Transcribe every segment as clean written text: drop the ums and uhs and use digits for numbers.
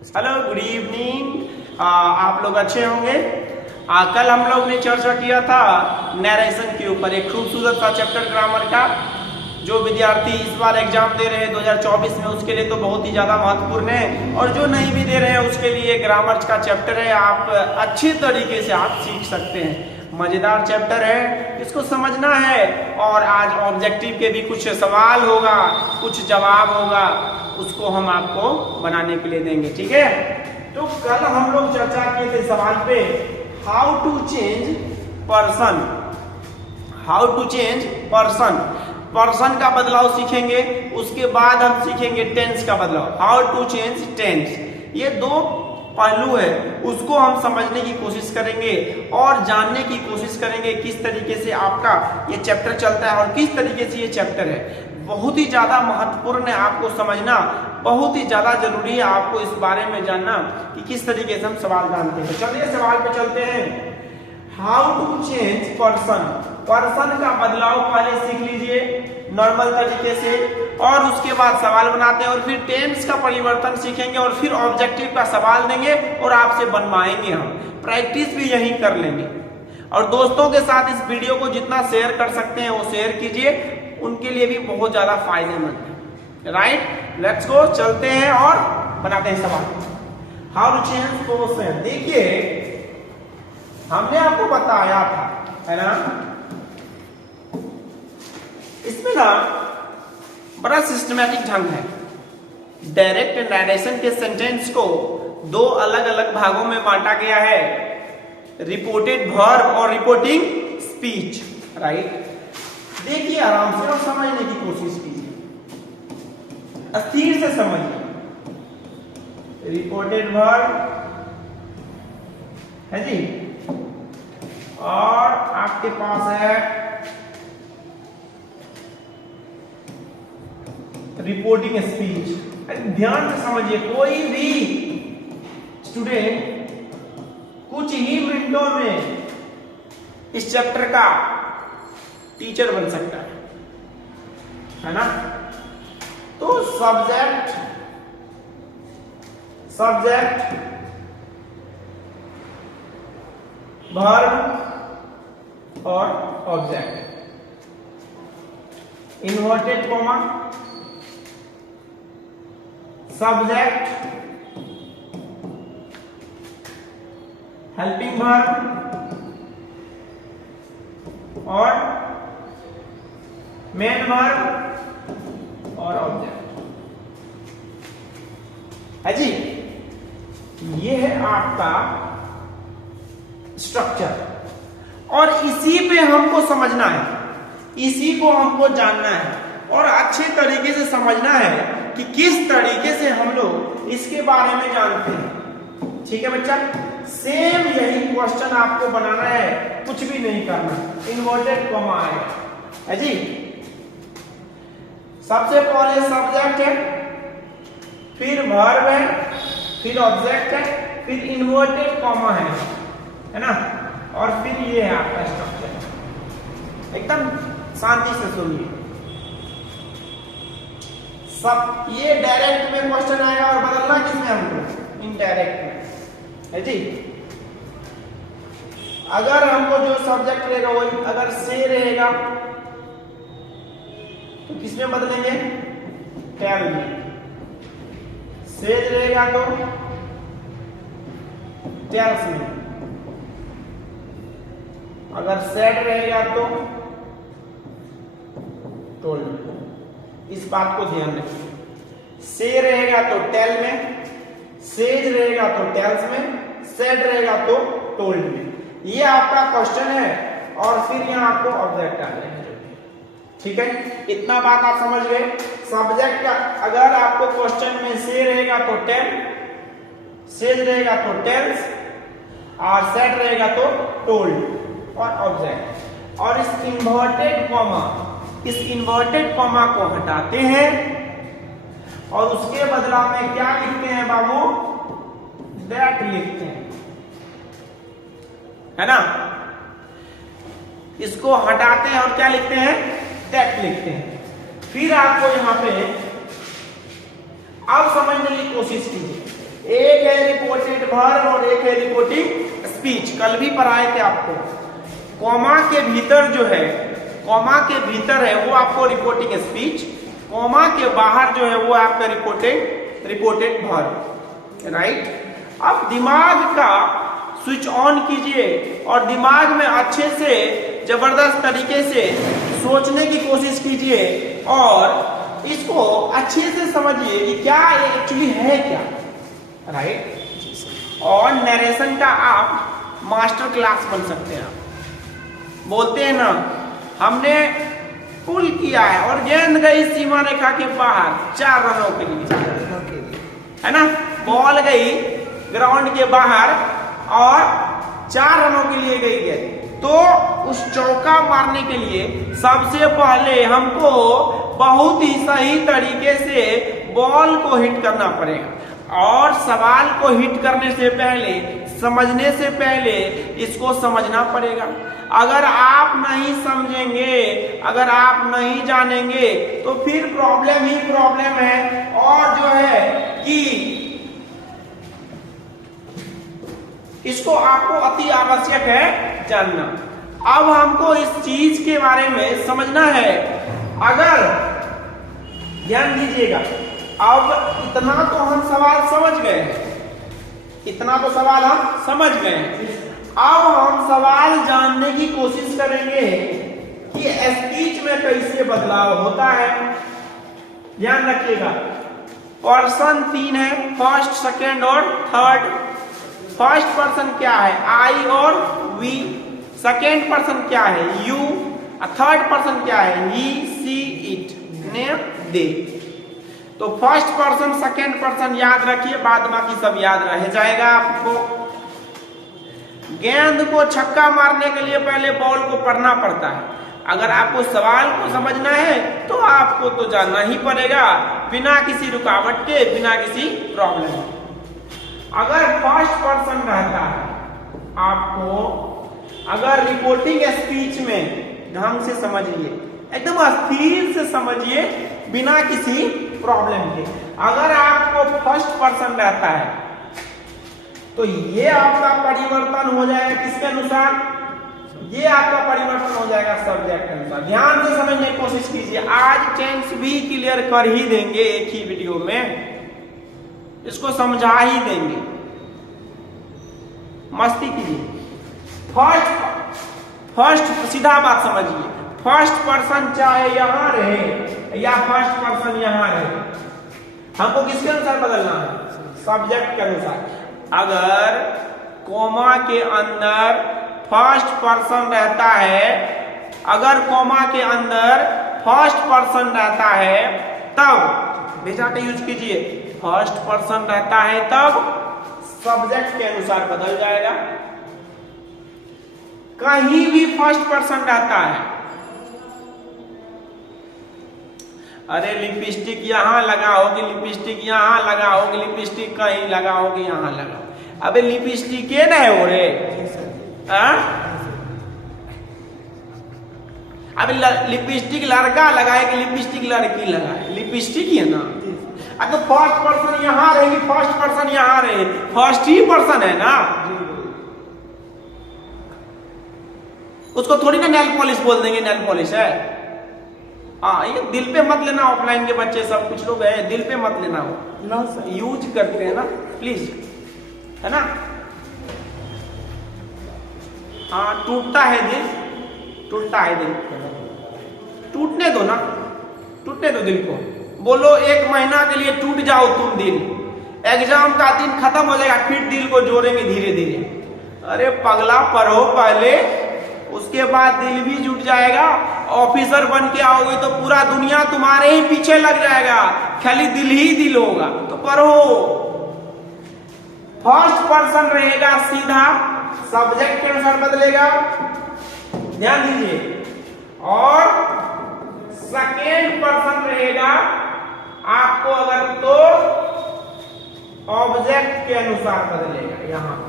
Hello good evening. आप लोग अच्छे होंगे। कल हम लोग ने चर्चा किया था नरेशन के ऊपर, एक खूबसूरत सा चैप्टर ग्रामर का, जो विद्यार्थी इस बार एग्जाम दे रहे हैं 2024 में उसके लिए तो बहुत ही ज़्यादा महत्वपूर्ण है, और जो नहीं भी दे रहे हैं उसके लिए ग्रामर का चैप्टर है। आप अच्छे तरीके से आप सीख सकते हैं। मज़ेदार चैप्टर है, इसको समझना है। और आज ऑब्जेक्टिव के भी कुछ सवाल होगा, कुछ जवाब होगा, उसको हम आपको बनाने के लिए देंगे, ठीक है। तो कल हम लोग चर्चा किए थे सवाल पे, how to change person. How to change person, person का बदलाव सीखेंगे। उसके बाद हम सीखेंगे टेंस का बदलाव, हाउ टू चेंज टेंस। ये दो पहलू है, उसको हम समझने की कोशिश करेंगे और जानने की कोशिश करेंगे किस तरीके से आपका ये चैप्टर चलता है और किस तरीके से ये चैप्टर है। बहुत ही ज्यादा महत्वपूर्ण है, आपको समझना बहुत ही ज्यादा जरूरी है, आपको इस बारे में जानना कि किस तरीके से हम सवाल जानते हैं। चलिए सवाल पे चलते हैं। How to change person, person का बदलाव पहले सीख लीजिए नॉर्मल तरीके से, और उसके बाद सवाल बनाते हैं, और फिर टेंस का परिवर्तन सीखेंगे, और फिर ऑब्जेक्टिव का सवाल देंगे और आपसे बनवाएंगे। हम प्रैक्टिस भी यही कर लेंगे। और दोस्तों के साथ इस वीडियो को जितना शेयर कर सकते हैं वो शेयर कीजिए, उनके लिए भी बहुत ज्यादा फायदेमंद है। राइट, लेट्स गो, चलते हैं और बनाते हैं सवाल। हाउ टू चेंज पर्सन, देखिए हमने आपको बताया था, है ना, इसमें ना बड़ा सिस्टमैटिक ढंग है। डायरेक्ट नरेशन के सेंटेंस को दो अलग अलग भागों में बांटा गया है, रिपोर्टेड वर्ब और रिपोर्टिंग स्पीच। राइट, देखिए आराम से और समझने की कोशिश कीजिए, स्थिर से समझिए। रिपोर्टेड वर्ब है जी, और आपके पास है रिपोर्टिंग स्पीच। ध्यान से समझिए, कोई भी स्टूडेंट कुछ ही मिनटों में इस चैप्टर का टीचर बन सकता है ना। तो सब्जेक्ट वर्ब और object, inverted comma, subject, helping verb और मेन वर्ब और ऑब्जेक्ट है जी। ये है आपका स्ट्रक्चर, और इसी पे हमको समझना है, इसी को हमको जानना है, और अच्छे तरीके से समझना है कि किस तरीके से हम लोग इसके बारे में जानते हैं। ठीक है बच्चा, सेम यही क्वेश्चन आपको बनाना है, कुछ भी नहीं करना। इन्वर्टेड कॉमा आएगा है जी। सबसे पहले सब्जेक्ट है, फिर वर्ब है, फिर ऑब्जेक्ट है, फिर इन्वर्टेड कॉमा है ना, और फिर ये है आपका स्ट्रक्चर। एकदम शांति से सुनिए सब। ये डायरेक्ट में क्वेश्चन आएगा और बदलना किसमें हमको, इनडायरेक्ट में है जी। अगर हमको जो सब्जेक्ट रहेगा वो अगर से रहेगा तो किसमें बदलेंगे, टेल में। सेज रहेगा तो टेल्स में, अगर सेड रहेगा तो टोल्ड में। इस बात को ध्यान रखिए, से रहेगा तो टेल में, सेज रहेगा तो टेल्स में, सेड रहेगा तो टोल्ड में। ये आपका क्वेश्चन है, और फिर यहाँ आपको ऑब्जेक्ट आ जाएगा। ठीक है, इतना बात आप समझ गए। सब्जेक्ट का अगर आपको क्वेश्चन में से रहेगा तो टेल, सेज रहेगा तो टेल्स, और सेड रहेगा तो टोल्ड और ऑब्जेक्ट। और इस इन्वर्टेड कॉमा को हटाते हैं, और उसके बदलाव में क्या लिखते हैं बाबू, दैट लिखते हैं, है ना। इसको हटाते हैं और क्या लिखते हैं, दैट लिखते हैं। फिर आपको यहां पे अब समझने की कोशिश कीजिए। एक रिपोर्टेड वर्ब और एक है रिपोर्टिंग स्पीच। कल भी पढ़ाए थे आपको। कॉमा के भीतर जो है, कॉमा के भीतर है वो आपको रिपोर्टिंग स्पीच, कॉमा के बाहर जो है वो आपका रिपोर्टेड वर्ब, राइट। अब दिमाग का स्विच ऑन कीजिए और दिमाग में अच्छे से जबरदस्त तरीके से सोचने की कोशिश कीजिए और इसको अच्छे से समझिए कि क्या ये एक्चुअली है क्या, राइट। और नरेशन का आप मास्टर क्लास बन सकते हैं। बोलते हैं ना, हमने पुल किया है और गेंद गई सीमा रेखा के बाहर 4 रनों के लिए, है ना। बॉल गई ग्राउंड के बाहर और 4 रनों के लिए गई है, तो उस चौका मारने के लिए सबसे पहले हमको बहुत ही सही तरीके से बॉल को हिट करना पड़ेगा और सवाल को हिट करने से पहले, समझने से पहले इसको समझना पड़ेगा। अगर आप नहीं समझेंगे, अगर आप नहीं जानेंगे तो फिर प्रॉब्लम ही प्रॉब्लम है। और जो है कि इसको आपको अति आवश्यक है जानना। अब हमको इस चीज के बारे में समझना है। अगर ध्यान दीजिएगा, अब इतना तो हम सवाल समझ गए हैं, इतना तो सवाल हम समझ गए हैं। अब हम सवाल जानने की कोशिश करेंगे कि स्पीच में कैसे बदलाव होता है। ध्यान रखिएगा, पर्सन 3 है, फर्स्ट, सेकेंड और थर्ड। फर्स्ट पर्सन क्या है? आई और वी। सेकेंड पर्सन क्या है? यू। थर्ड पर्सन क्या है? ही, सी, इट, ने, दे। तो फर्स्ट पर्सन, सेकेंड पर्सन याद रखिए, बाद बाकी सब याद रह जाएगा आपको। गेंद को छक्का मारने के लिए पहले बॉल को पढ़ना पड़ता है। अगर आपको सवाल को समझना है तो आपको तो जानना ही पड़ेगा, बिना किसी रुकावट के, बिना किसी प्रॉब्लम के। अगर फर्स्ट पर्सन रहता है, आपको अगर रिपोर्टिंग स्पीच में ढंग से समझिए, एकदम अस्थिर से समझिए, बिना किसी प्रॉब्लम के। अगर आपको फर्स्ट पर्सन रहता है तो ये आपका परिवर्तन हो जाएगा किसके अनुसार? ये आपका परिवर्तन हो जाएगा सब्जेक्ट के अनुसार। ध्यान से समझने की कोशिश कीजिए। आज टेंस भी क्लियर कर ही देंगे एक ही वीडियो में, इसको समझा ही देंगे, मस्ती कीजिए। फर्स्ट सीधा बात समझिए, फर्स्ट पर्सन चाहे यहां रहे या फर्स्ट पर्सन यहां रहे, हमको किसके अनुसार बदलना है? सब्जेक्ट के अनुसार। अगर कॉमा के अंदर फर्स्ट पर्सन रहता है, अगर कॉमा के अंदर फर्स्ट पर्सन रहता है तब बेचाटे यूज कीजिए, फर्स्ट पर्सन रहता है तब सब्जेक्ट के अनुसार बदल जाएगा। कहीं भी फर्स्ट पर्सन रहता है, अरे लिपस्टिक यहां लगाओगे, लिपस्टिक यहां लगाओगे, लिपस्टिक कहीं लगाओगे, यहां लगाओ। अबे लिपस्टिक के ना है वो रे, अबे लिपस्टिक लड़का लगाए कि लिपस्टिक लड़की लगाए? लिपस्टिक ही है ना। अगर फर्स्ट पर्सन यहां रहेगी, फर्स्ट पर्सन यहां रहे, फर्स्ट ही पर्सन है ना, उसको थोड़ी ना नेल पॉलिश बोल देंगे, नेल पॉलिश है। हाँ, ये दिल पे मत लेना, ऑफलाइन के बच्चे सब कुछ लोग हैं, दिल पे मत लेना, वो यूज करते हैं ना, प्लीज, है ना। हाँ, टूटता है दिल, टूटता है दिल, टूटने दो ना, टूटने दो दिल को। बोलो 1 महीना के लिए टूट जाओ तुम दिल, एग्जाम का दिन खत्म हो जाएगा, फिर दिल को जोड़ेंगे धीरे धीरे। अरे पगला, पढ़ो पहले, उसके बाद दिल भी जुट जाएगा। ऑफिसर बन के आओगे तो पूरा दुनिया तुम्हारे ही पीछे लग जाएगा, खाली दिल ही दिल होगा। तो पढ़ो। फर्स्ट पर्सन रहेगा सीधा, सब्जेक्ट के अनुसार बदलेगा, ध्यान दीजिए। और सेकेंड पर्सन रहेगा आपको अगर तो ऑब्जेक्ट के अनुसार बदलेगा। यहां पे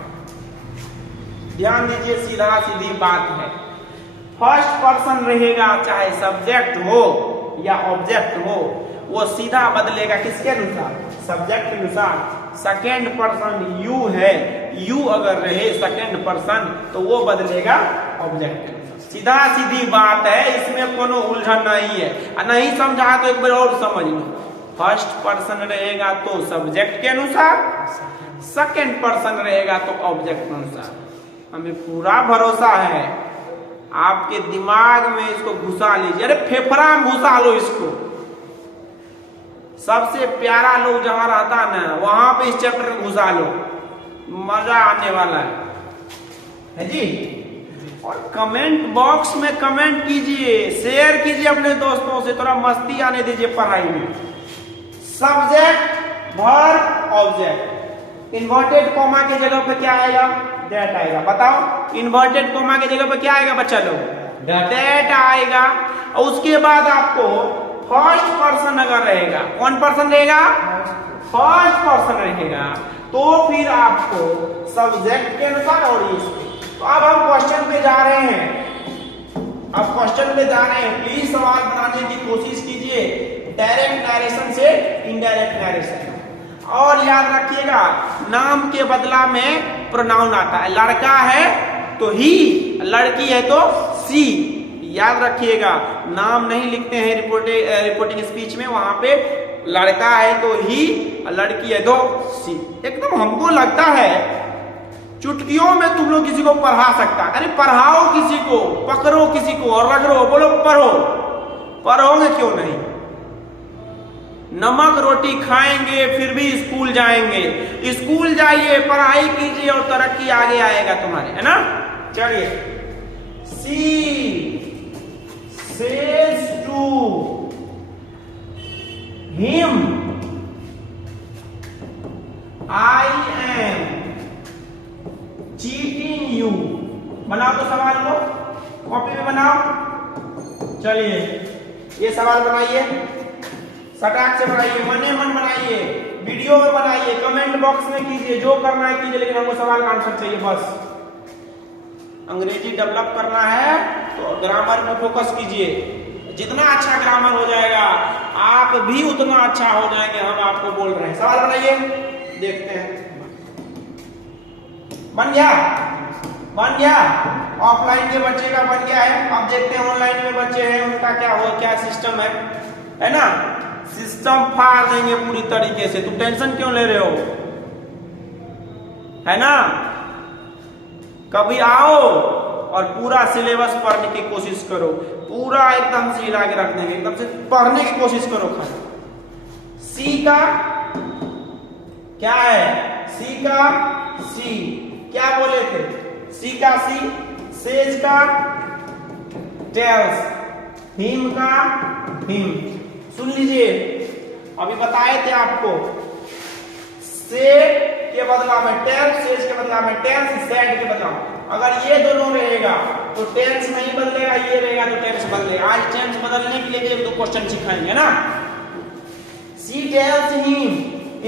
ध्यान दीजिए, सीधा सीधी बात है। फर्स्ट पर्सन रहेगा, चाहे सब्जेक्ट हो या ऑब्जेक्ट हो, वो सीधा बदलेगा किसके अनुसार? सब्जेक्ट के अनुसार। सेकेंड पर्सन यू है, यू अगर रहे सेकेंड पर्सन तो वो बदलेगा ऑब्जेक्ट के अनुसार। सीधा सीधी बात है, इसमें कोनो उलझन नहीं है। नहीं समझा तो एक बार और समझ लो। फर्स्ट पर्सन रहेगा तो सब्जेक्ट के अनुसार, सेकेंड पर्सन रहेगा तो ऑब्जेक्ट के अनुसार। हमें पूरा भरोसा है, आपके दिमाग में इसको घुसा लीजिए। अरे फेफड़ा में घुसा लो इसको। सबसे प्यारा लोग जहां रहता ना वहां पे इस चैप्टर में घुसा लो, मजा आने वाला है जी। और कमेंट बॉक्स में कमेंट कीजिए, शेयर कीजिए अपने दोस्तों से, थोड़ा मस्ती आने दीजिए पढ़ाई में। Subject verb object, inverted comma के जगह पे क्या आएगा? दैट आएगा। बताओ इन्वर्टेड कॉमा के जगह पे क्या आएगा बच्चा लोग? दैट आएगा। और उसके बाद आपको फर्स्ट पर्सन अगर रहेगा, कौन पर्सन रहेगा? फर्स्ट पर्सन रहेगा, तो फिर आपको सब्जेक्ट के अनुसार और इसके। तो अब हम क्वेश्चन पे जा रहे हैं, अब क्वेश्चन पे जा रहे हैं। प्लीज सवाल बनाने की कोशिश कीजिए, डायरेक्ट नरेशन से इनडायरेक्ट नरेशन। और याद रखिएगा नाम के बदला में प्रोनाउन आता है। लड़का है तो ही, लड़की है तो सी। याद रखिएगा नाम नहीं लिखते हैं रिपोर्टिंग स्पीच में, वहां पे लड़का है तो ही, लड़की है तो सी। एकदम हमको लगता है चुटकियों में तुम लोग किसी को पढ़ा सकता है। अरे पढ़ाओ किसी को, पकड़ो किसी को और रगड़ो, बोलो पढ़ो। पढ़ोगे क्यों नहीं? नमक रोटी खाएंगे फिर भी स्कूल जाएंगे। स्कूल जाइए, पढ़ाई कीजिए और तरक्की आगे आएगा तुम्हारे, है ना। चलिए, सी says to him I am cheating you। बनाओ तो सवाल को, कॉपी में बनाओ। चलिए ये सवाल बनाइए, सटाक से बनाइए, मने मन बनाइए, वीडियो में बनाइए, कमेंट बॉक्स में कीजिए, जो करना है कीजिए, लेकिन हमको सवाल का आंसर चाहिए बस। अंग्रेजी डेवलप करना है तो ग्रामर में फोकस कीजिए। जितना अच्छा ग्रामर हो जाएगा आप भी उतना अच्छा हो जाएंगे, हम आपको बोल रहे हैं। सवाल बनाइए, देखते हैं। बन गया? बन गया? ऑफलाइन के बच्चे का बन गया है। अब देखते हैं ऑनलाइन में बच्चे हैं उनका क्या हो, क्या सिस्टम है ना। सिस्टम फाड़ देंगे पूरी तरीके से, तुम टेंशन क्यों ले रहे हो, है ना। कभी आओ और पूरा सिलेबस पढ़ने की कोशिश करो, पूरा एकदम से हिला के रख देंगे, एकदम से पढ़ने की कोशिश करो। खाली सी का क्या है? सी का सी क्या बोले थे? सी का सी, सेज का टेल्स, हिम का हिम। सुन लीजिए, अभी बताए थे आपको, से के बदला में टेल्स, सेज के बदला में टेल्स, सेड के बदला में। अगर ये दोनों रहेगा तो टेंस नहीं बदलेगा, ये रहेगा तो टेंस बदलेगा। आज टेंस बदलने के लिए एक दो क्वेश्चन सिखाएंगे ना। सी टेल्स हिम,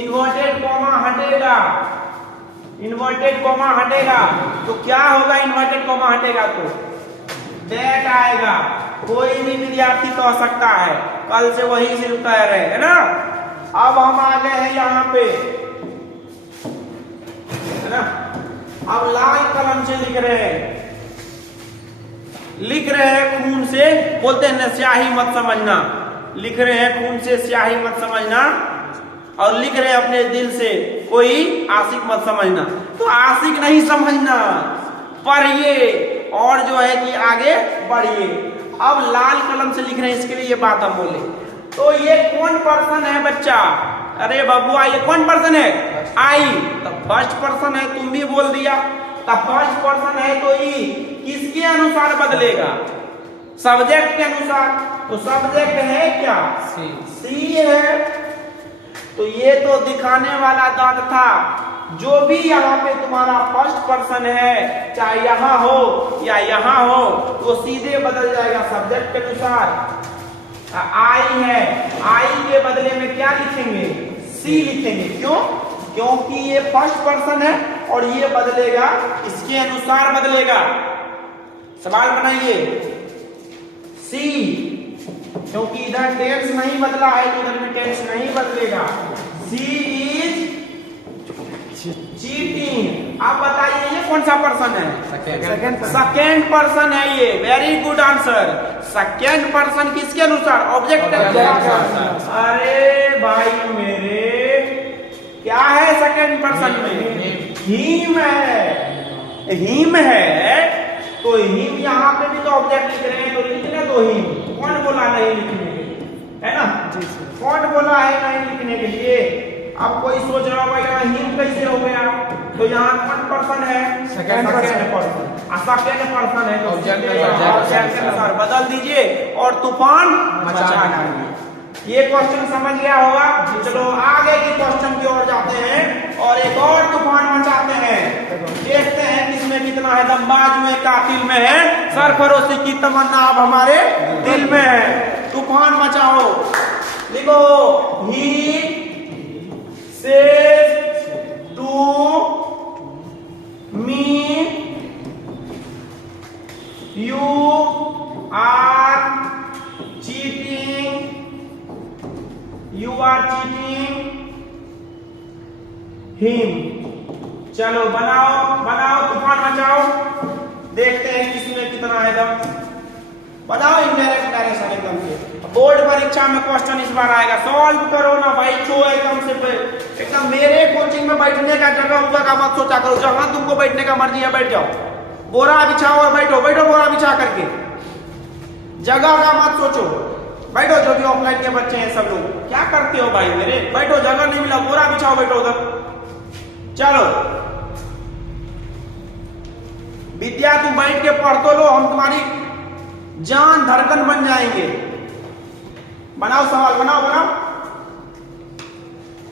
इन्वर्टेड कॉमा हटेगा, इन्वर्टेड कॉमा हटेगा तो क्या होगा? इन्वर्टेड कॉमा हटेगा तो दैट आएगा। कोई भी विद्यार्थी तो आ सकता है, कल से वही सिर्फ तय रहे, है ना। अब हम आ गए हैं यहाँ पे, है ना। अब लाल कलम से लिख रहे हैं, लिख रहे हैं खून से, बोलते हैं ना स्याही मत समझना। लिख रहे हैं खून से स्याही मत समझना, और लिख रहे हैं अपने दिल से कोई आशिक मत समझना। तो आशिक नहीं समझना, पढ़िए और जो है कि आगे बढ़िए। अब लाल कलम से लिख रहे हैं, इसके लिए ये बात हम बोले। तो ये कौन पर्सन है बच्चा? अरे बबुआ ये कौन पर्सन है? आई। तो फर्स्ट पर्सन है, तुम भी बोल दिया। तो फर्स्ट पर्सन है तो ई किसके अनुसार बदलेगा? सब्जेक्ट के अनुसार। तो सब्जेक्ट है क्या? सी है। तो ये तो दिखाने वाला दांत था। जो भी यहाँ पे तुम्हारा फर्स्ट पर्सन है, चाहे यहाँ हो या यहाँ हो, तो सीधे बदल जाएगा सब्जेक्ट के अनुसार। आई है, आई के बदले में क्या लिखेंगे? सी लिखेंगे। क्यों? क्योंकि ये फर्स्ट पर्सन है और ये बदलेगा, इसके अनुसार बदलेगा। सवाल बनाइए, सी, क्योंकि इधर टेंस नहीं बदला है तो इधर भी टेंस नहीं बदलेगा। सी इज चीटिंग। आप बताइए ये कौन सा पर्सन है? सेकंड पर्सन है ये। Very good answer. Second person किसके अनुसार? ऑब्जेक्ट के अनुसार। अरे भाई मेरे, क्या है सेकंड पर्सन में? हिम है। हिम है तो हिम, यहाँ पे भी तो ऑब्जेक्ट लिख रहे हैं तो लिखने दो हिम। कौन बोला नहीं लिखने के लिए, है ना? कौन बोला है नहीं लिखने के लिए? अब कोई सोच रहा होगा यहाँ हिम कैसे हो गया, तो यहाँ कौन पर्सन है? Second person. सेकंड पर्सन है तो ऑब्जेक्ट के अनुसार बदल दीजिए और तूफान मचा डालिए। ये क्वेश्चन समझ गया होगा। चलो आगे की क्वेश्चन की ओर जाते हैं और एक और तूफान मचाते हैं। देखते हैं किसमें कितना है दम। बाज में कातिल में है, सरफरोशी की तमन्ना अब हमारे दिल में है। तूफान मचाओ। लिखो, ही says to me you are cheating, you are cheating him। चलो बनाओ तूफान मचाओ। देखते हैं किसमें कितना है दम। बनाओ इनडायरेक्ट डायरेक्शन एकदम से। बोर्ड परीक्षा में क्वेश्चन इस बार आएगा, सॉल्व करो ना भाई। छो एकदम से एकदम मेरे कोचिंग में बैठने का जगह होगा का मत सोचा करो। जहां तुमको बैठने का मर्जी है बैठ जाओ। बोरा बिछाओ और बैठो बोरा बिछा करके। जगह का मत सोचो, बैठो। जो भी ऑफलाइन के बच्चे हैं सब लोग, क्या करते हो भाई मेरे? बैठो, जगह नहीं मिला, बोरा बिछाओ, बैठो उधर। चलो विद्या, तुम बैठ के पढ़ तो लो, हम तुम्हारी जान धड़कन बन जाएंगे। बनाओ सवाल, बनाओ।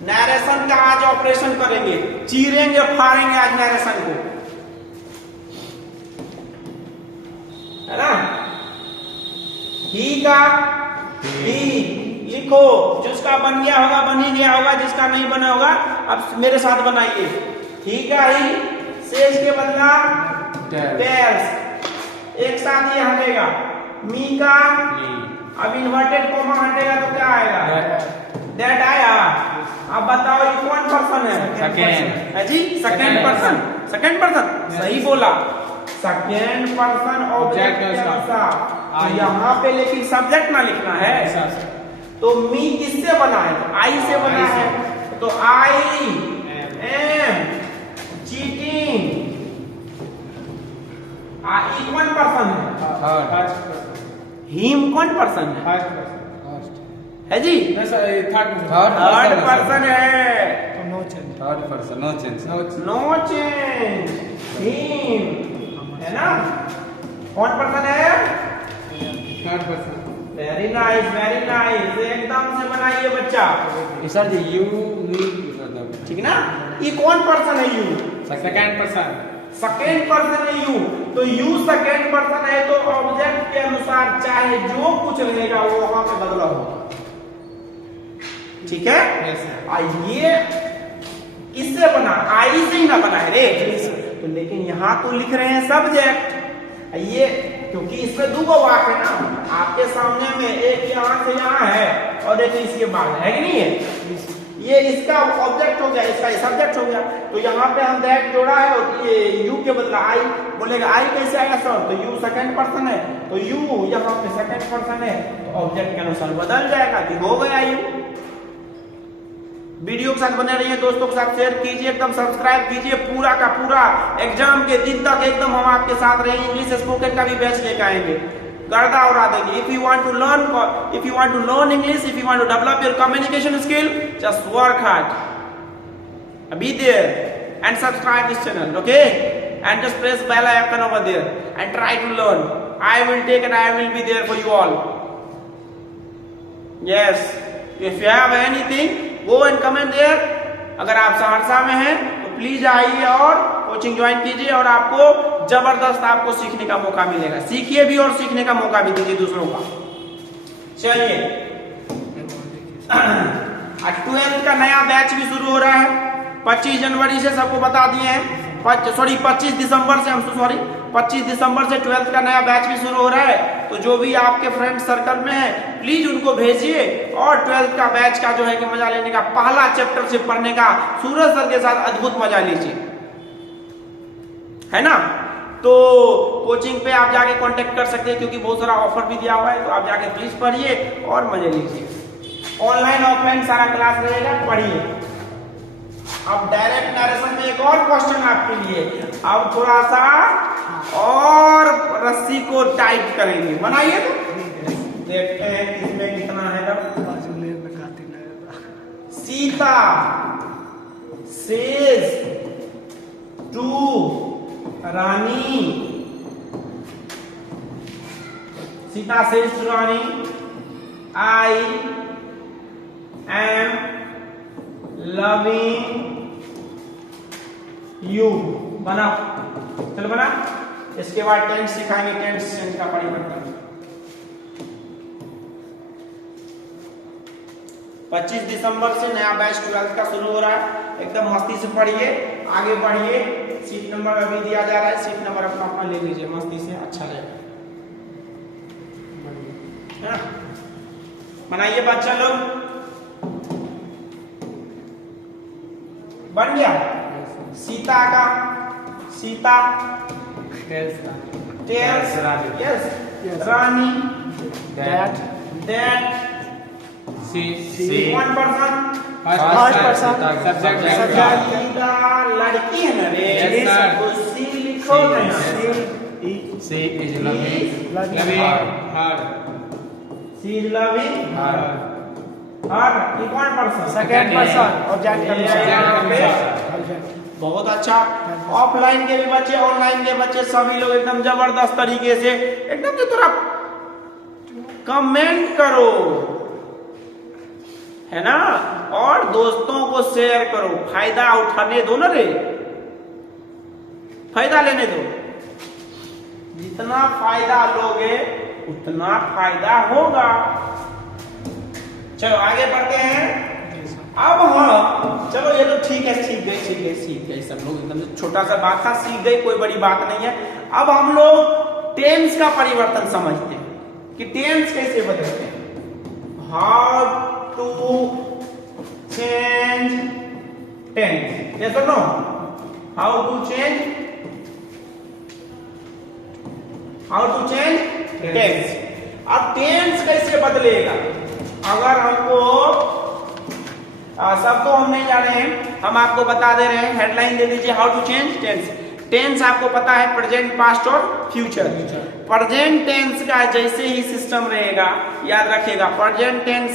नैरेशन का आज ऑपरेशन करेंगे, चीरेंगे फाड़ेंगे आज नैरेशन को, है ना? ही का ही लिखो। जिसका बन गया होगा बन ही गया होगा, जिसका नहीं बना होगा अब मेरे साथ बनाइए। ही का ही, शेष के बदला टेल्स, एक साथ ये हटेगा। मी का अब इन्वर्टेड कोमा हटेगा तो क्या आएगा? दैट आया। अब बताओ ये कौन पर्सन है? सेकंड है जी, सेकंड पर्सन। सही बोला, सेकंड पर्सन ऑब्जेक्ट के अनुसार। यहाँ पे लेकिन सब्जेक्ट ना लिखना है। तो मी किससे बना है? आई से बना है। तो आई एम चीटिंग। आई कौन पर्सन है? हिम कौन पर्सन है जी? थर्ड पर्सन है। No change. हिम है ना? कौन पर्सन है? Third person. Very nice. एकदम से बनाइए बच्चा। सर जी यू मी, ठीक ना? ये कौन पर्सन है? यू सेकंड पर्सन है यू। तो यू सेकंड पर्सन है तो ऑब्जेक्ट के अनुसार चाहे जो कुछ रहेगा वो वहां पे बदला होगा। ठीक है? ये किससे बना? आई से ही ना बना है रे। तो लेकिन यहाँ तो लिख रहे हैं सब्जेक्ट। ये क्योंकि इसमें दो वाक है ना आपके सामने में, एक यहाँ से यहाँ है और एक इसके बाद है कि नहीं है? ये इसका ऑब्जेक्ट हो गया, इसका सब्जेक्ट हो गया। तो यहाँ पे हम दैट जोड़ा है और ये यू के बदला आई बोलेगा। आई कैसे आएगा सर? तो यू सेकंड पर्सन है तो यू यहाँ पे सेकंड पर्सन है तो ऑब्जेक्ट के अनुसार बदल जाएगा कि हो गया यू। वीडियो के साथ बने रहिए, दोस्तों के साथ शेयर कीजिए, एकदम सब्सक्राइब कीजिए। पूरा का पूरा एग्जाम के दिन तक एकदम हम आपके साथ रहेंगे। इंग्लिश स्पोकन का भी बैच लेकर आएंगे, गर्दा उड़ा देंगे। If you want to learn English, if you want to develop your communication skill, just work hard. Be there and subscribe this channel, okay? And just press bell icon over there and try to learn. I will take and I will be there for you all. Yes. If you have anything, go and comment there. अगर आप सहरसा में हैं तो please आइए और coaching join कीजिए और आपको जबरदस्त आपको सीखने का मौका मिलेगा। सीखिए भी और सीखने का मौका भी दीजिए दूसरों का। चलिए 12th का नया बैच भी शुरू हो रहा है। 25 जनवरी से सबको बता दिए हैं। 25 दिसंबर से 25 दिसंबर से 12th का नया बैच भी शुरू हो रहा है। तो जो भी आपके फ्रेंड सर्कल में है प्लीज उनको भेजिए और 12th का बैच का जो है कि मजा लेने का, पहला चैप्टर से पढ़ने का सूरज सर के साथ अद्भुत मजा लीजिए, है ना। तो कोचिंग पे आप जाके कांटेक्ट कर सकते हैं क्योंकि बहुत सारा ऑफर भी दिया हुआ है, तो आप जाके प्लीज पढ़िए और मजे लीजिए। ऑनलाइन ऑफलाइन सारा क्लास रहेगा, पढ़िए। अब डायरेक्ट नरेशन में एक और क्वेश्चन आपके लिए, अब थोड़ा सा और रस्सी को टाइट करेंगे, बनाइए तो देखते हैं इसमें कितना है। तब Sita says to Rani, Sita says to Rani I am loving you. बना, चलो बना। इसके बाद टेंस सिखाएंगे, टेंस चेंज का परिवर्तन। 25 दिसंबर से नया बैच 12th का शुरू हो रहा है, एकदम मस्ती से पढ़िए, आगे बढ़िए। सीट नंबर अभी दिया जा रहा है, सीट नंबर अपना अपना ले लीजिए, मस्ती से, अच्छा रहेगा। बनाइए बच्चा लोग, बन गया। सीता का, Sita tells Rani that one person लड़की है ना रे, सबको सी लिखो ना, she is loving her, she is loving her, कौन पर्सन, सेकंड पर्सन ऑब्जेक्ट। बहुत अच्छा। ऑफलाइन के भी बच्चे, ऑनलाइन के बच्चे, सभी लोग एकदम जबरदस्त तरीके से एकदम से थोड़ा कमेंट करो, है ना, और दोस्तों को शेयर करो, फायदा उठाने दो ना रे, फायदा लेने दो। जितना फायदा लोगे उतना फायदा होगा। चलो आगे बढ़ते हैं। अब हम, चलो ये तो ठीक है, सीख गए सब लोग, एकदम छोटा सा बात था, सीख गए, कोई बड़ी बात नहीं है। अब हम लोग टेंस का परिवर्तन समझते हैं कि टेंस कैसे बदलते हैं। How to change tense, yes और no, how to change tense. अब टेंस कैसे बदलेगा, अगर हमको सब तो हम नहीं जाने हैं, हम आपको बता दे रहे हैं, हेडलाइन दे दीजिए, how to change tense. Tense आपको पता है प्रेजेंट, पास्ट और फ्यूचर। प्रेजेंट टेंस का जैसे ही सिस्टम रहेगा, याद रखिएगा, प्रेजेंट टेंस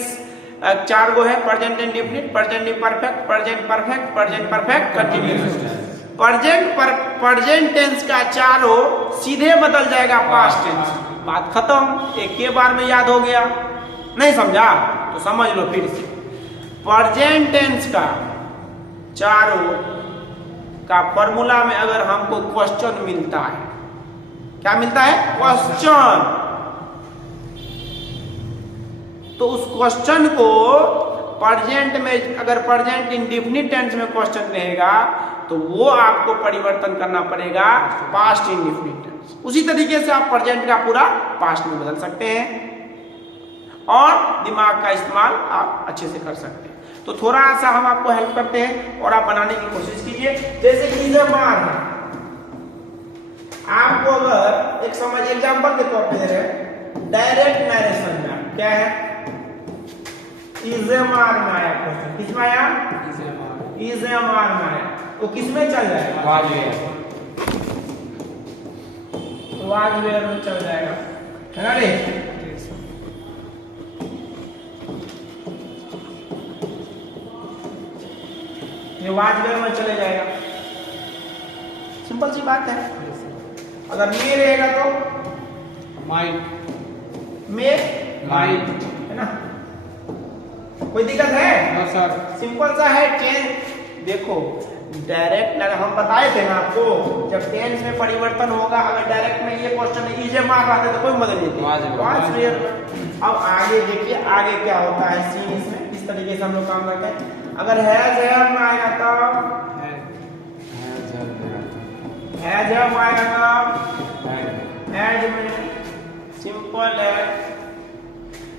4 गो है, present indefinite, present imperfect, present perfect, present perfect continuous. Present tense का 4 सीधे बदल जाएगा पास्ट टेंस, बात खत्म, एक के बार में याद हो गया। नहीं समझा तो समझ लो फिर से। प्रेजेंट टेंस का 4 का फॉर्मूला में अगर हमको क्वेश्चन मिलता है, क्या मिलता है, क्वेश्चन, तो उस क्वेश्चन को प्रेजेंट में, अगर प्रेजेंट इंडेफिनिट टेंस में क्वेश्चन रहेगा तो वो आपको परिवर्तन करना पड़ेगा पास्ट इंडेफिनिट टेंस। उसी तरीके से आप प्रेजेंट का पूरा पास्ट में बदल सकते हैं और दिमाग का इस्तेमाल आप अच्छे से कर सकते हैं। तो थोड़ा सा हम आपको हेल्प करते हैं और आप बनाने की कोशिश कीजिए। जैसे कि इज मार है, आपको अगर एक समझ एग्जांपल के तौर पे दे रहे, डायरेक्ट नरेशन में क्या है, इज मार में आया क्वेश्चन, किसमें आया, इज मार में आया, तो किसमें चल जाएगा, वाजवेयर में चल जाएगा, है ना रे। ये वाजवेयर में चले जाएगा, सिंपल सी बात है। अगर में रहेगा तो माइट, है ना, कोई दिक्कत है, नो सर, सिंपल सा है। टेंस देखो, डायरेक्ट हम बताए थे ना आपको, जब टेंस में परिवर्तन होगा, अगर डायरेक्ट में ये क्वेश्चन इजे मार रहा था तो कोई मदद नहीं थी, वाजवेयर। अब आगे देखिए आगे क्या होता है सीन, इसमें इस तरीके से हम लोग काम करते हैं। अगर हैज हैव में आएगा तब, हैज हैव आएगा तब, हैज में सिंपल है।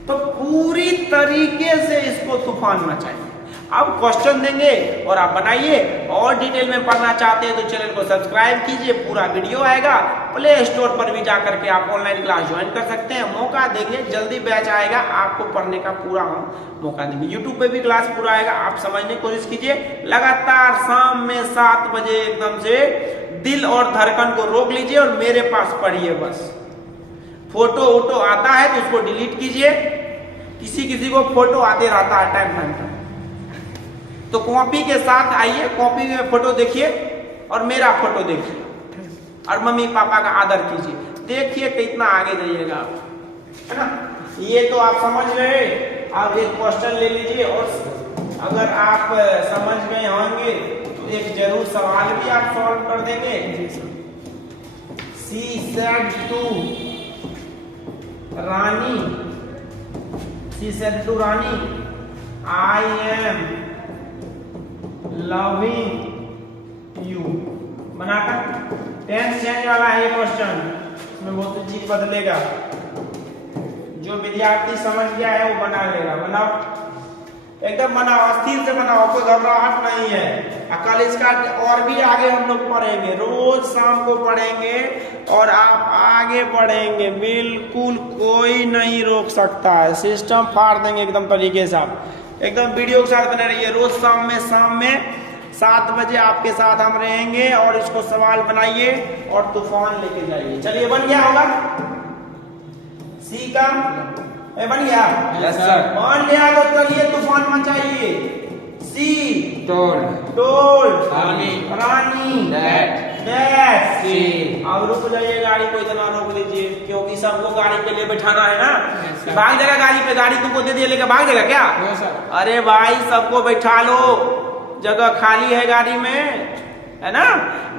तो पूरी तरीके से इसको तूफान मचाइए। अब क्वेश्चन देंगे और आप बनाइए। और डिटेल में पढ़ना चाहते हैं तो चैनल को सब्सक्राइब कीजिए, पूरा वीडियो आएगा। प्ले स्टोर पर भी जाकर के आप ऑनलाइन क्लास ज्वाइन कर सकते हैं। मौका देंगे, जल्दी बैच आएगा, आपको पढ़ने का पूरा हम मौका देंगे। यूट्यूब पे भी क्लास पूरा आएगा, आप समझने की कोशिश कीजिए। लगातार शाम में 7 बजे एकदम से दिल और धड़कन को रोक लीजिए और मेरे पास पढ़िए। बस फोटो वोटो आता है तो उसको डिलीट कीजिए। किसी किसी को फोटो आते रहता है टाइम टाइम पर, तो कॉपी के साथ आइए, कॉपी में फोटो देखिए और मेरा फोटो देखिए और मम्मी पापा का आदर कीजिए। देखिए कितना आगे जाइएगा आप, है ना। ये तो आप समझ गए। आप एक क्वेश्चन ले लीजिए और अगर आप समझ गए होंगे तो एक जरूर सवाल भी आप सॉल्व कर देंगे। She said to Rani, she said to Rani, I am loving you. बनाकर टेंस चेंज वाला है ये क्वेश्चन, इसमें बहुत चीज बदलेगा। जो विद्यार्थी समझ गया है वो बना लेगा। बनाओ, एकदम बनाओ, अस्थिर से बनाओ, कोई घबराहट नहीं है। कल इसका और भी आगे हम लोग पढ़ेंगे, रोज शाम को पढ़ेंगे और आप आगे बढ़ेंगे। बिल्कुल कोई नहीं रोक सकता है, सिस्टम फाड़ देंगे एकदम तरीके से। आप एकदम वीडियो के साथ बने रहिए। रोज शाम में 7 बजे आपके साथ हम रहेंगे और इसको सवाल बनाइए और तूफान लेके जाइए। चलिए बन गया होगा सी का, बन गया? Yes sir. बन गया तो चलिए तूफान मचाइए। सी टोल्ड रानी दैट सी। अब रुक जाइए, गाड़ी को इतना रोक लीजिए क्योंकि सबको गाड़ी पे ले बैठाना है ना। भाग जाएगा गाड़ी पे, गाड़ी तुमको दे दिए लेके भाग जाएगा क्या? अरे भाई सबको बैठा लो, जगह खाली है गाड़ी में, है ना।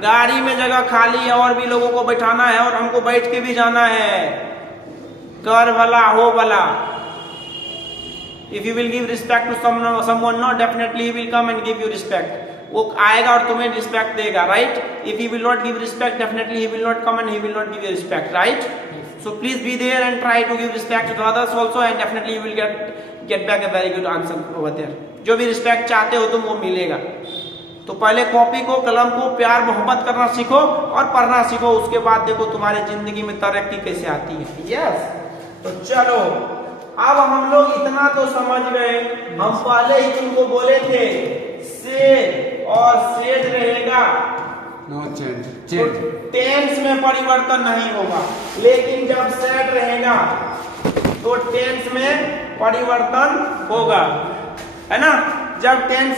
गाड़ी में जगह खाली है और भी लोगों को बैठाना है और हमको बैठ के भी जाना है। कर भला हो भला। If you will give respect to someone, no, definitely he will come and give you respect. वो आएगा और तुम्हें रिस्पेक्ट देगा, right? If he will not give respect, definitely he will not come and he will not give you respect, right? So please be there and try to give respect to others also, and definitely you will get back a very good answer over there. जो भी respect चाहते हो तुम वो मिलेगा। तो पहले copy को, कलम को प्यार मोहब्बत करना सीखो और पढ़ना सीखो। उसके बाद देखो तुम्हारी जिंदगी में तरक्की कैसे आती है। यस, तो चलो अब हम लोग इतना तो समझ गए। हम पहले ही तुमको बोले थे से और सेड रहेगा, नो चेंज, तो टेंस में परिवर्तन नहीं होगा। लेकिन जब सेड रहेगा तो टेंस में परिवर्तन होगा, है ना। जब टेंस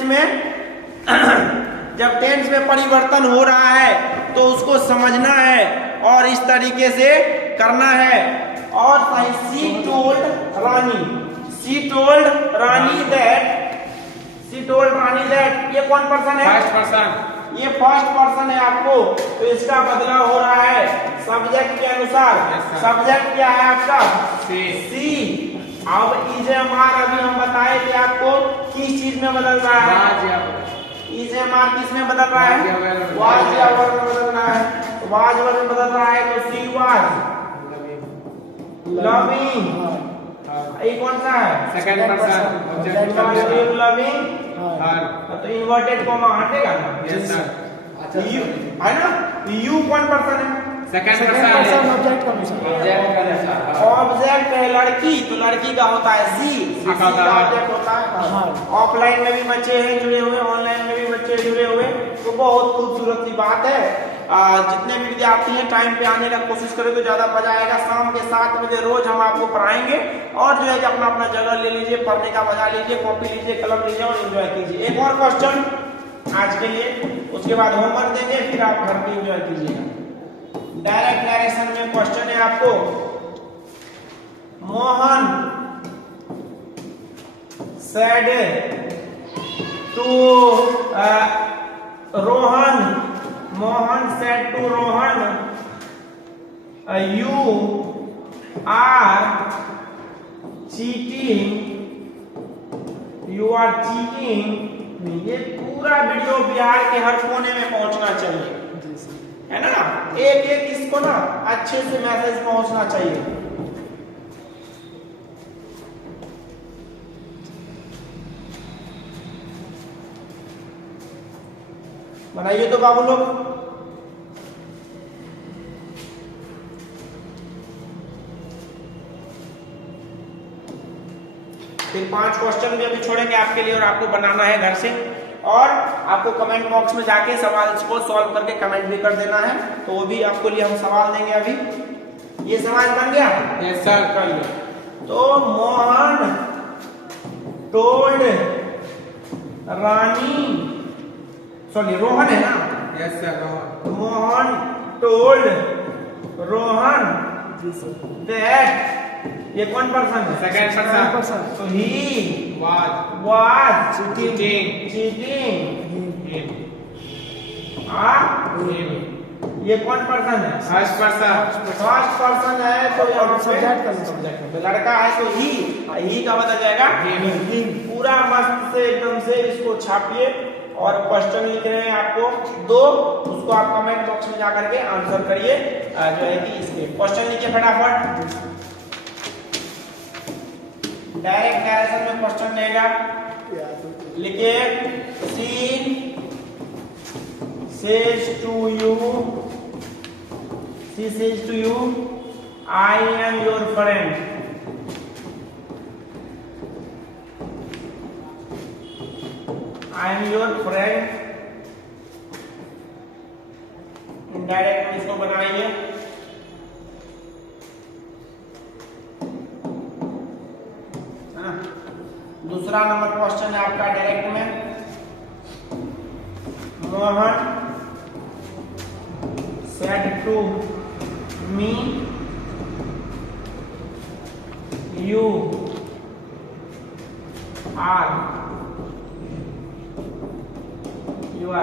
में परिवर्तन हो रहा है तो उसको समझना है और इस तरीके से करना है। और सी टोल्ड रानी दैट, ये कौन पर्सन है? First person. ये फर्स्ट पर्सन है आपको, तो इसका बदलाव हो रहा है सब्जेक्ट के अनुसार। सब्जेक्ट क्या है आपका? सी। अब इजेमार अभी हम बताए थे आपको किस चीज में बदल रहा है। इजेमार किस में बदल रहा है? वाज या वर्ब में बदल रहा है। वाज वर्ब में बदल रहा है तो सी वाज लविंग। ये कौन सा है? Second person. लविंग तो इन्वर्टेड कॉमा हटेगा ना? Yes sir. यू है ना। यू कौन पर्सन है? सेकंड पर्सन ऑब्जेक्ट का अनुसार। ऑब्जेक्ट है लड़की, तो लड़की का होता है सी का ऑब्जेक्ट होता है। ऑफलाइन में भी बच्चे हैं जुड़े हुए, ऑनलाइन में भी बच्चे जुड़े हुए, तो बहुत खूबसूरत सी बात है। जितने भी विद्यार्थी हैं टाइम पे आने का कोशिश करें तो ज्यादा मजा आएगा। शाम के 7 बजे रोज हम आपको पढ़ाएंगे और जो है कि अपना अपना जगह ले लीजिए, पढ़ने का मजा लीजिए, कॉपी लीजिए, कलम लीजिए और एंजॉय कीजिए। एक और क्वेश्चन आज के लिए, उसके बाद होमवर्क देंगे, फिर आप घर पे एंजॉय कीजिएगा। डायरेक्ट नरेशन में क्वेश्चन है आपको, Mohan said to Rohan, Mohan said to Rohan, you are cheating, you are cheating। ये पूरा वीडियो बिहार के हर कोने में पहुंचना चाहिए, है ना। एक एक इसको ना अच्छे से मैसेज पहुंचना चाहिए। बनाइए तो बाबू लोग। फिर 5 क्वेश्चन भी अभी छोड़ेंगे आपके लिए और आपको बनाना है घर से, और आपको कमेंट बॉक्स में जाके सवाल को सॉल्व करके कमेंट भी कर देना है, तो वो भी आपको लिए हम सवाल देंगे। अभी ये सवाल बन गया। यस सर, कर लो। तो मोहन टोल्ड रानी, सॉरी रोहन है ना, yes sir, Rohan. Mohan told Rohan that, ये कौन पर्सन है? Second person. तो ही वाज चीटिंग हिम। ये कौन पर्सन है? First person. फर्स्ट पर्सन है तो यहाँ पे सब्जेक्ट तो लड़का है तो ही का बदल जाएगा हिम। पूरा मस्त से एकदम से इसको छापिए और क्वेश्चन लिख रहे हैं आपको 2, उसको आप कमेंट बॉक्स में जाकर के आंसर करिए, जो है कि इसके क्वेश्चन लिखिए फटाफट। डायरेक्ट नरेशन में क्वेश्चन रहेगा, लिखिए सी says to you I am your friend, I am your friend। Indirect में इसको बनाइए। दूसरा नंबर क्वेश्चन है आपका डायरेक्ट में, Mohan said to me you are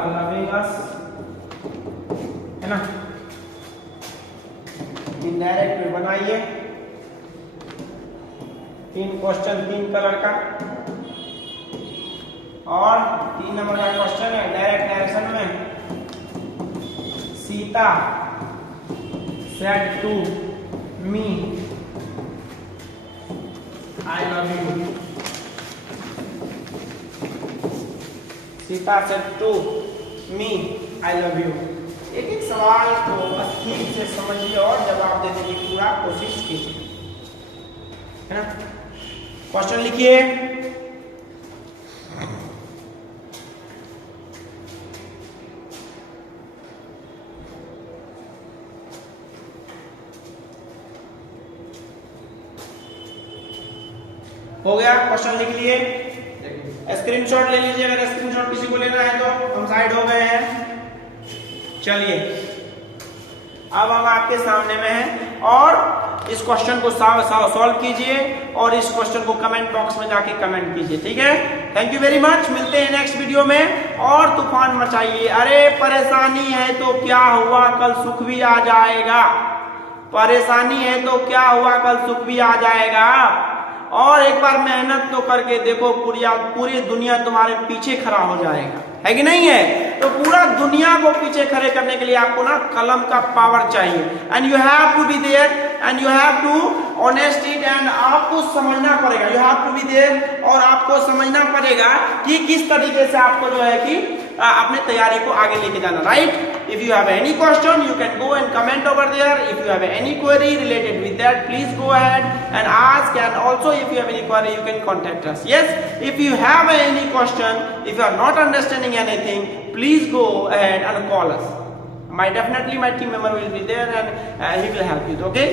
loving us, है ना। इनडायरेक्ट में बनाइए 3 क्वेश्चन 3 कलर का, और 3 नंबर का क्वेश्चन है डायरेक्ट नरेशन में, Sita said to me I love you, Sita said to me I love you। एक एक सवाल को ठीक से समझिए और जवाब देने की पूरा कोशिश कीजिए, है ना। क्वेश्चन लिखिए। हो गया, क्वेश्चन लिख लिए, स्क्रीनशॉट ले लीजिए अगर स्क्रीनशॉट किसी को लेना है तो। हम साइड हो गए हैं। चलिए अब हम आपके सामने में हैं और इस क्वेश्चन को सॉल्व कीजिए और इस क्वेश्चन को कमेंट बॉक्स में जाके कमेंट कीजिए, ठीक है। थैंक यू वेरी मच, मिलते हैं नेक्स्ट वीडियो में। और तूफान मचाइए। अरे परेशानी है तो क्या हुआ, कल सुख भी आ जाएगा। परेशानी है तो क्या हुआ, कल सुख भी आ जाएगा। और एक बार मेहनत तो करके देखो, पूरी दुनिया तुम्हारे पीछे खड़ा हो जाएगा, है कि नहीं है। तो पूरा दुनिया को पीछे खड़े करने के लिए आपको ना कलम का पावर चाहिए, and you have to be there and you have to honest it, and आपको समझना पड़ेगा, you have to be there, और आपको समझना पड़ेगा कि किस तरीके से आपको जो है कि अपने तैयारी को आगे लेके जाना, right. If you have any question, you can go and comment over there. If you have any query related with that, please go ahead and ask. And also, if you have any query, you can contact us. Yes, if you have any question, if you are not understanding anything, please go ahead and call us. My team member will be there and he will help you. Okay?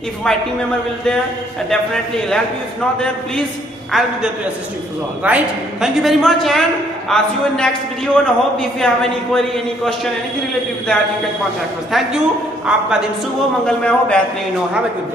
If my team member will there, definitely he'll help you. If not there, please, I'll be there to assist you for all. Right? Thank you very much, and see you in next video. And I hope if you have any query, any question, anything related to that, you can contact us. Thank you. आपका दिन शुभ हो, मंगलमय हो, बेहतरीन हो. Have a good day.